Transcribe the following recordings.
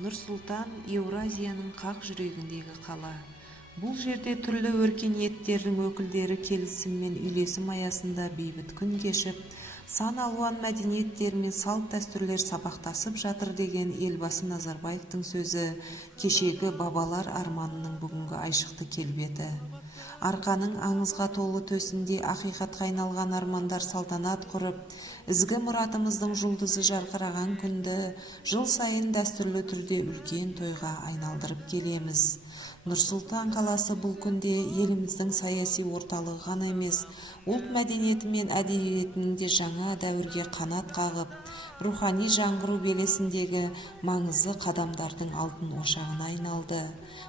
Нұр-Сұлтан Еуразияның қақ жүрегіндегі қала. Бұл жерде түрлі өркениеттердің өкілдері келісіммен үйлесім аясында бейбіт күн кешіп, сан алуан мәдениеттер мен салт дәстүрлер сабақтасып жатыр деген елбасы Назарбаевтың сөзі кешегі бабалар арманының бүгінгі айшықты келбеті. Арқаның аңызға толы төсінде ақиқатқа айналған армандар салтанат құрып, ізгі мұратымыздың жұлдызы жарқыраған күнді жыл сайын дәстүрлі түрде үлкен тойға айналдырып келеміз. Нұр-Сұлтан қаласы бұл күнде еліміздің саяси орталығы ғана емес, ұлт мәдениеті мен әдебиетінің де жаңа дәуірге қанат қағып, рухани жаңғыру белесіндегі маңызды қадамдардың алтын ошағына айналды.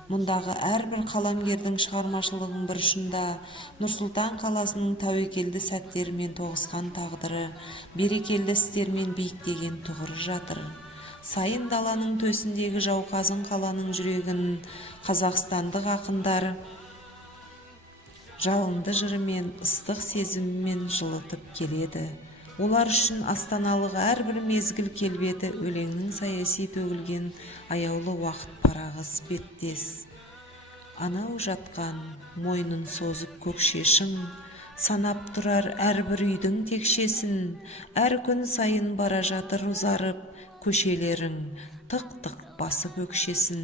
Мұндағы әрбір қаламгердің шығармашылығының бір ұшында Нұр-Сұлтан қаласының тәуекелді сәттерімен тоғысқан тағдыры, берекелі істермен биіктеген тұғыры жатыр. Сайын даланың төсіндегі жауқазын қаланың жүрегін қазақстандық ақындар жалынды жырымен, ыстық сезімімен жылытып келеді. Олар үшін астаналық әрбір мезгіл келбеті өлеңнің саяси төгілген аяулы уақыт парағы іспеттес. Анау жатқан мойнын созып көкше шың, санап тұрар әрбір үйдің текшесін, әр күн сайын бара жатыр ұзарып, көшелерің тық-тық басып өкшесін.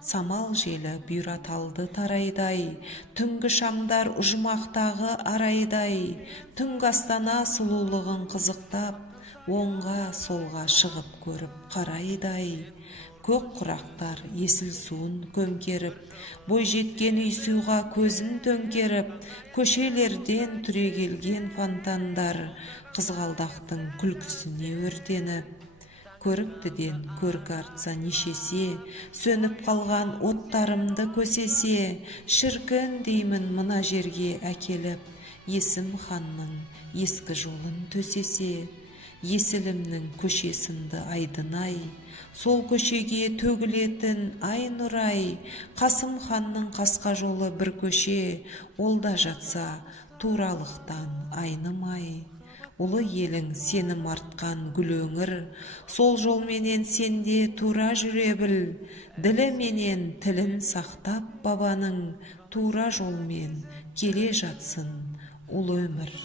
Самал желі бұйра талды тарайдай, түнгі шамдар ұжмақтағы арайдай, түнгі Астана сұлулығын қызықтап, оңға солға шығып көріп қарайдай. Көк құрақтар есіл суын көмкеріп, бой жеткен үй суға көзін төңкеріп, көшелерден түрегелген фонтандар қызғалдақтың күлкісіне өртеніп, көріктіден көркі артса нешесе, сөніп қалған оттарымды көсесе, шіркін деймін мына жерге әкеліп, есім ханның ескі жолын төсесе. Есілімнің көшесінді айдынай, сол көшеге төгілетін ай нұрай, Қасым ханның қасқа жолы бір көше, ол да жатса туралықтан айнымай. Ұлы елің сенім артқан гүл өңір, сол жолменен сенде тура жүре біл, ділі менен тілін сақтап бабаның, тура жолмен келе жатсын ұлы өмір.